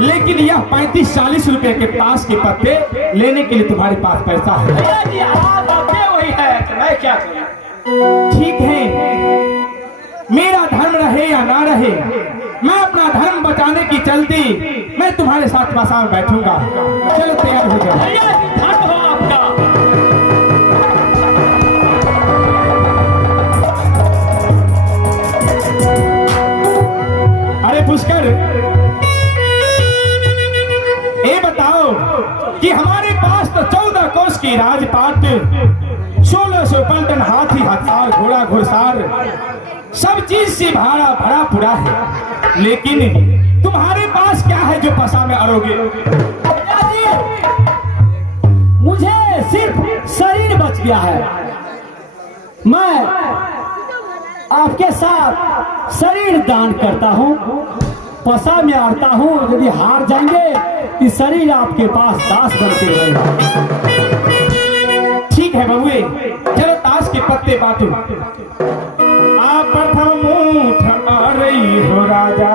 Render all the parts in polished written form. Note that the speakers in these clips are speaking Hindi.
लेकिन यह 35-40 रुपए के पास के पत्ते लेने के लिए तुम्हारे पास पैसा है। भैया जी आप अपने वही है तो मैं क्या करूं? ठीक है, मेरा धर्म रहे या ना रहे, मैं अपना धर्म बचाने की चलती मैं तुम्हारे साथ पासा में बैठूंगा। चलो तैयार हो जाओ। भैया जी धर्म हो आपका। अरे पुष्कर, ये बताओ कि हमारे पास तो 14 कोस की राजपाट, 1600 पलटन हाथी हथियार घोड़ा घुड़सार सब चीज से भाड़ा भरा पूरा है, लेकिन तुम्हारे पास क्या है जो पसा में अड़ोगे? भैया जी मुझे सिर्फ शरीर बच गया है। मैं आपके साथ शरीर दान करता हूँ, पसा में आड़ता हूँ। यदि हार जाएंगे इस शरीर आपके पास दास बनते रहेगा। ठीक है बहुए, चलो ताश के पत्ते बांटो। आप प्रथम उठ आ रही हो राजा,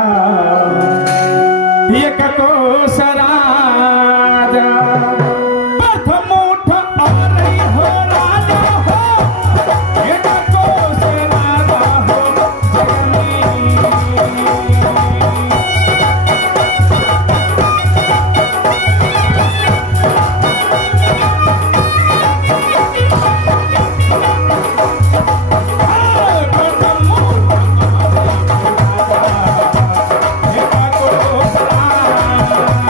ये ककोस राजा। प्रथम उठ आ रही हो राजा हो, ये ककोस राजा हो जगनी।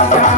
Yeah.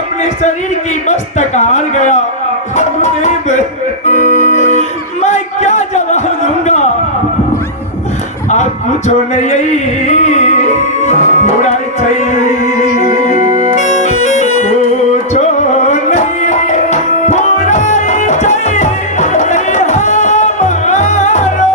अपने शरीर की बस तक हार गया। गुरुदेव, मैं क्या जवाब दूंगा? आप पूछो नहीं, बुरा चाहिए, पूछो नहीं, बुरा चाहिए हमारो।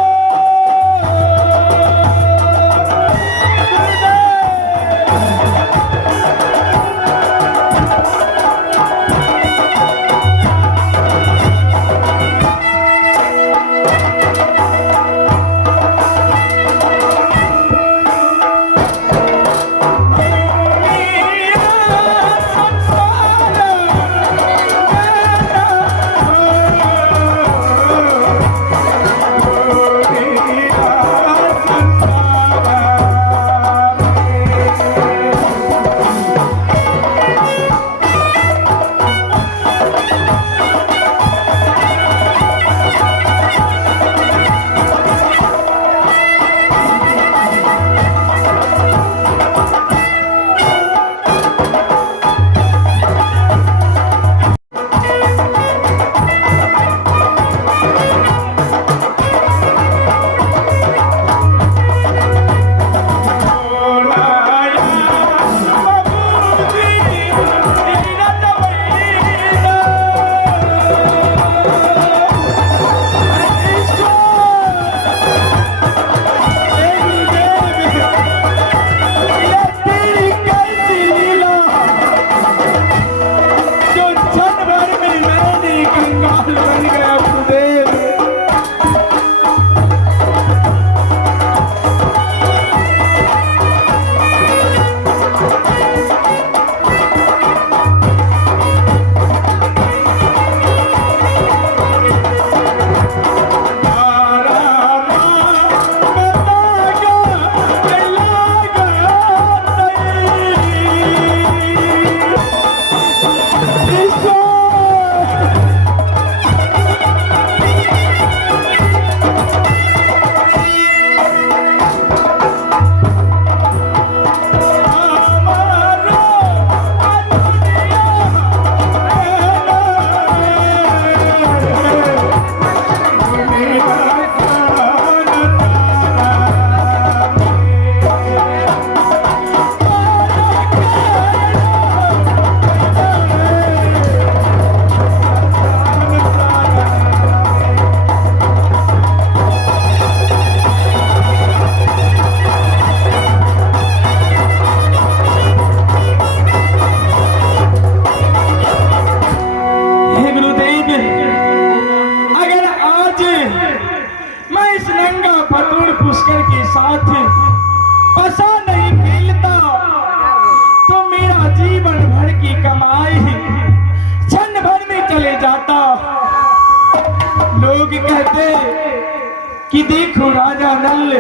कि देखो राजा नल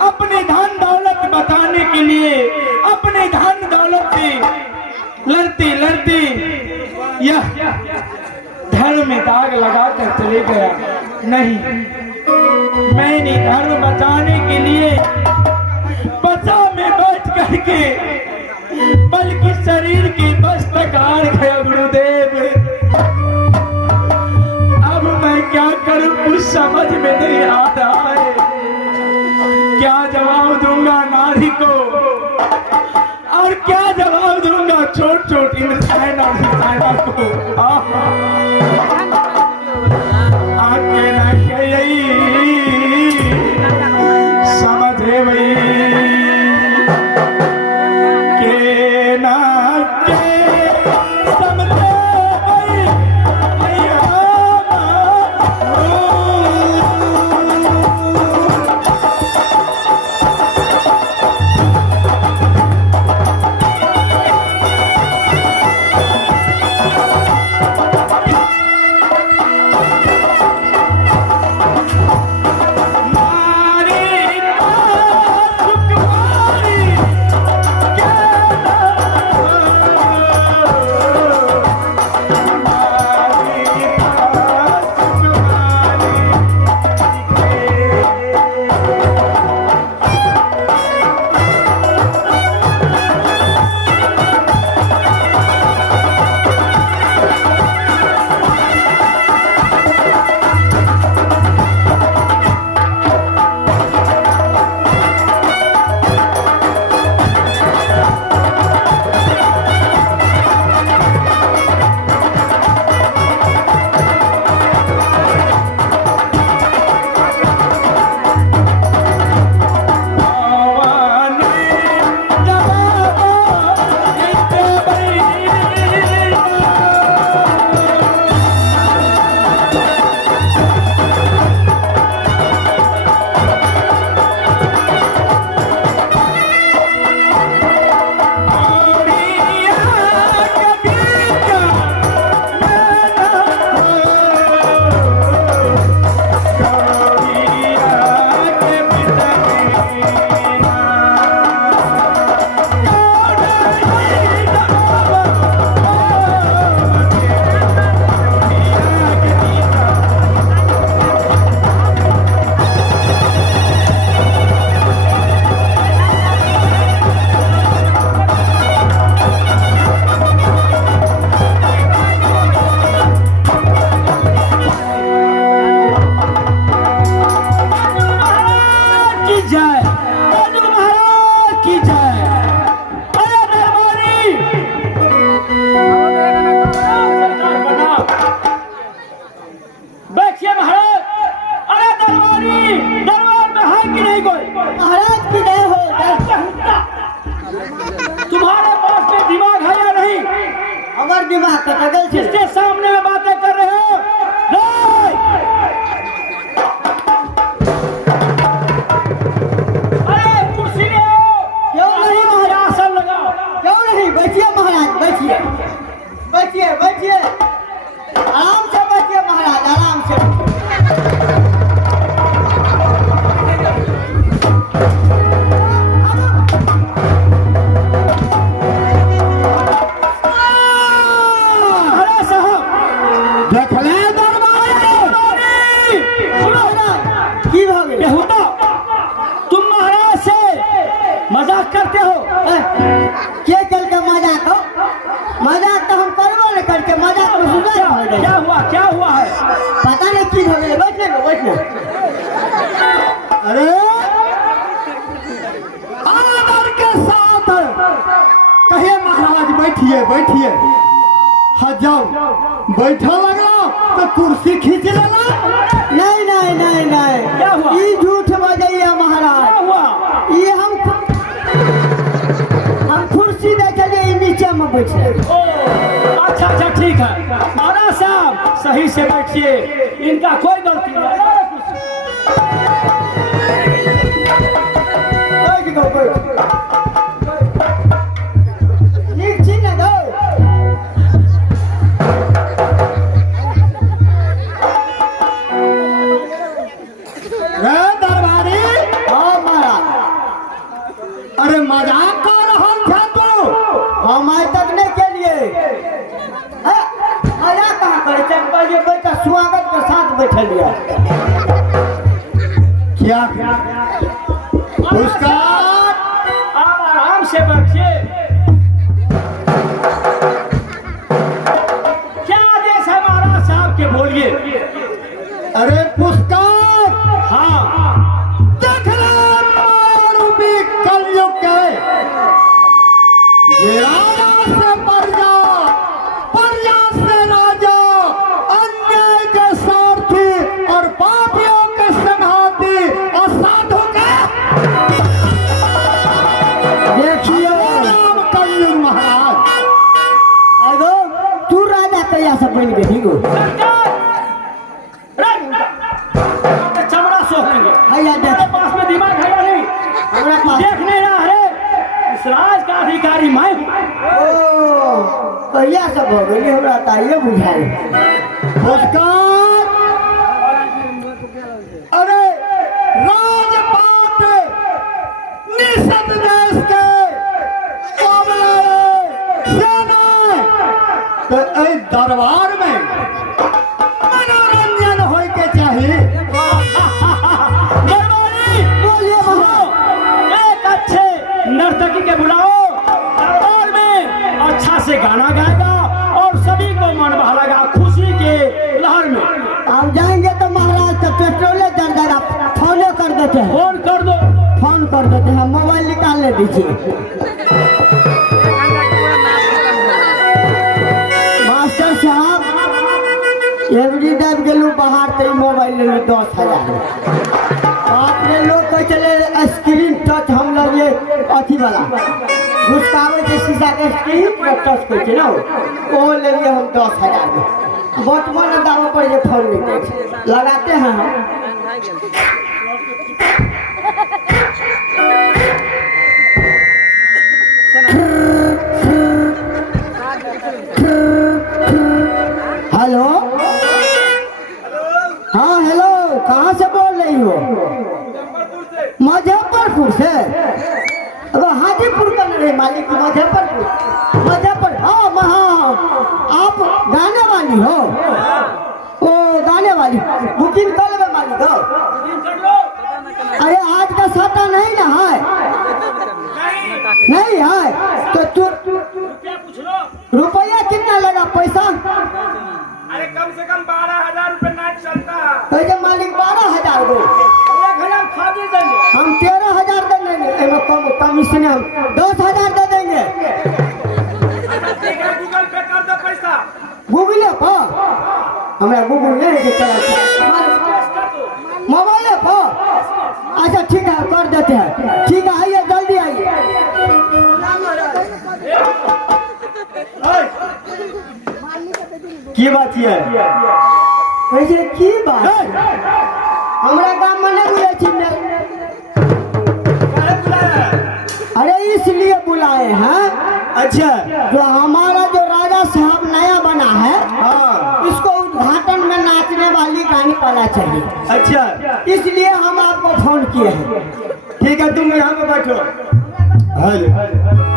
अपने धन दौलत बताने के लिए अपने धन दौलत से लड़ते लड़ते यह धर्म में दाग लगाकर चले गया। नहीं, मैंने धर्म बचाने के लिए बचा में बैठ करके बल्कि शरीर की बस तक हार गया। गुरुदेव, अब मैं क्या करूं कुछ समझ में नहीं आ रहा है। क्या जवाब दूंगा नारी को और क्या जवाब दूंगा छोट छोट इंद्रसेना को। आके ना यही समझे वही के ना के समझे हमार दिमाग कटा गल छे। किसके सामने में बातें कर रहे हो? अरे कुर्सी ले आओ। क्यों नहीं महाराज? आसन लगाओ। क्यों नहीं? बैठिए महाराज, बैठिए बैठिए बैठिए, आराम से बैठिए महाराज, आराम से। अरे साहब देखले दरबारी, सुनो ना, की भ गेल? बेहुदा, तुम महाराज से मजाक करते हो। के कल के मजाक हो? मजाक तो हम करबो न करके, मजाक तो सुधार हो गई। क्या हुआ है? पता नहीं की हो गई। बैठने दो, बैठने। अरे आदर के साथ कहिए महाराज, बैठिए बैठिए। हाँ जाओ, बैठा लगा तो कुर्सी खींच लेना। नहीं नहीं नहीं नहीं, क्या हुआ? ये झूठ बजैया महाराज। क्या हुआ? ये हम कुर्सी देखलिए, ये नीचे में बैठे। ओ, अच्छा अच्छा ठीक है। महाराज साहब सही से बैठिए, इनका कोई गलती नहीं। बैठ गो, बैठ। नीक छी न गो। रे दरबारी, हाँ महाराज, अरे मजाक कर रहा था तू? हम आज तक नहीं के लिए। मजाक कहाँ करे? चंपल ये बैठा स्वागत के साथ बैठे लिया। क्या उसका? आप आराम से बैठिए। क्या आदेश है महाराज साहब के, बोलिए। अरे पुष्कर, हाँ देख रूपी कलयुग के ये राजा से प्रजा, प्रजा से राजा, अन्याय के सारथी और पापियों के संघाती और साधु के देखिए राम कलयुग महाराज। अगो, तू राजा कहिया से बन गई हो? चमड़ा सोहेंगे। हैया देख, मेरे पास में दिमाग है या नहीं? हमरा पास। देख नहीं रहा है, इस राज का अधिकारी मैं हूँ। ओ, कहिया से हो गई हमरा तो ये बुझाई। पुष्कर, अरे राजपाट निषद देश के काबले सेना तो ए दरबार में मनोरंजन होय के चाहिए। दरबारी, बोलिए सुनो, एक अच्छे नर्तकी के बुलाओ, दरबार में अच्छा से गाना गाएगा और सभी को मन बहलाएगा खुशी के लहर में। हम जाएंगे तो महाराज का पेट्रोले जल जाएगा। फोन कर देते हैं, फोन कर दो। फोन कर देते हैं, मोबाइल निकालने दीजिए। मास्टर साहब, एवरी टाइम गेलू बाहर तो मोबाइल ले 10,000। आपने लोग कह चले स्क्रीन टच, हम लोग ये अथी वाला घुसकावे के शीशा के स्क्रीन टच कहते ना, वो ले लिए हम 10,000 में। वर्तमान दावा पर ये फोन नहीं लगाते हैं हम। हेलो, हाँ हेलो, कहाँ से बोल रही हो? मुजफ्फरपुर से। अब हाजीपुर का नहीं मालिक, मुजफ्फरपुर। मुजफ्फर, हाँ हाँ, आप गाने वाली हो? ओ गाने वाली, बुकिंग कर लो मालिक हो। अरे आज का सट्टा नहीं ना है? नहीं है तो तू रुपया कितना लगा पैसा? अरे कम से कम 12,000 रुपए नाच चलता। कैसे मालिक 12,000 दो? 1,000 खादी देंगे। हम 13,000 दे देंगे। कम कमीशन हम 10,000 दे देंगे। गूगल पे कर दो पैसा। गूगल पर हमारा गूगल नहीं चला, मोबाइल पर। अच्छा ठीक है, कर देते हैं। ठीक है, आइए जल्दी आइए। की बात ये कैसे की बात हमरा गांव में नहीं बुलाए थी ना अरे इसलिए बुलाए हैं अच्छा जो हमारा जो राजा साहब नया बना है हाँ इसको उद्घाटन में नाचने वाली गाने वाला चाहिए अच्छा इसलिए हम आपको फोन किए हैं ठीक है तुम यहाँ पे बैठो हेलो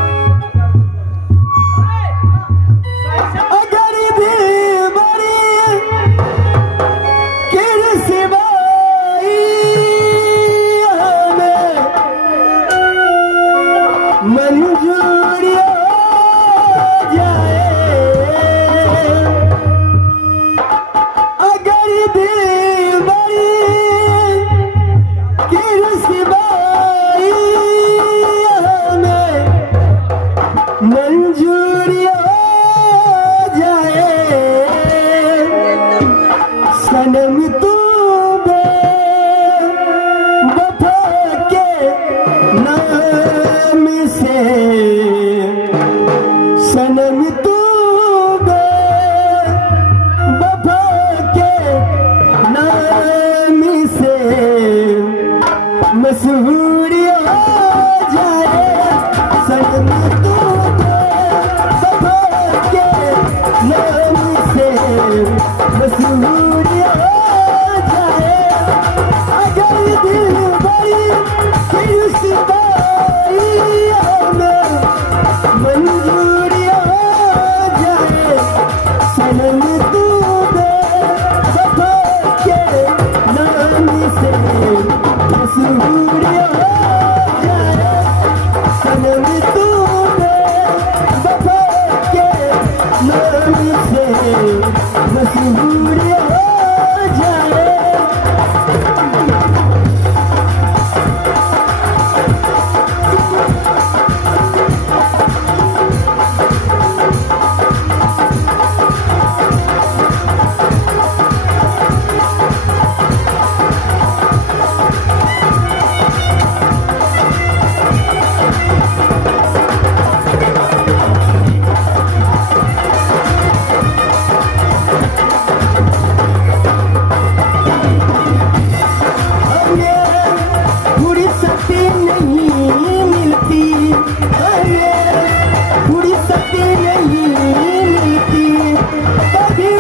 पूरी शक्ति नहीं मिलती कभी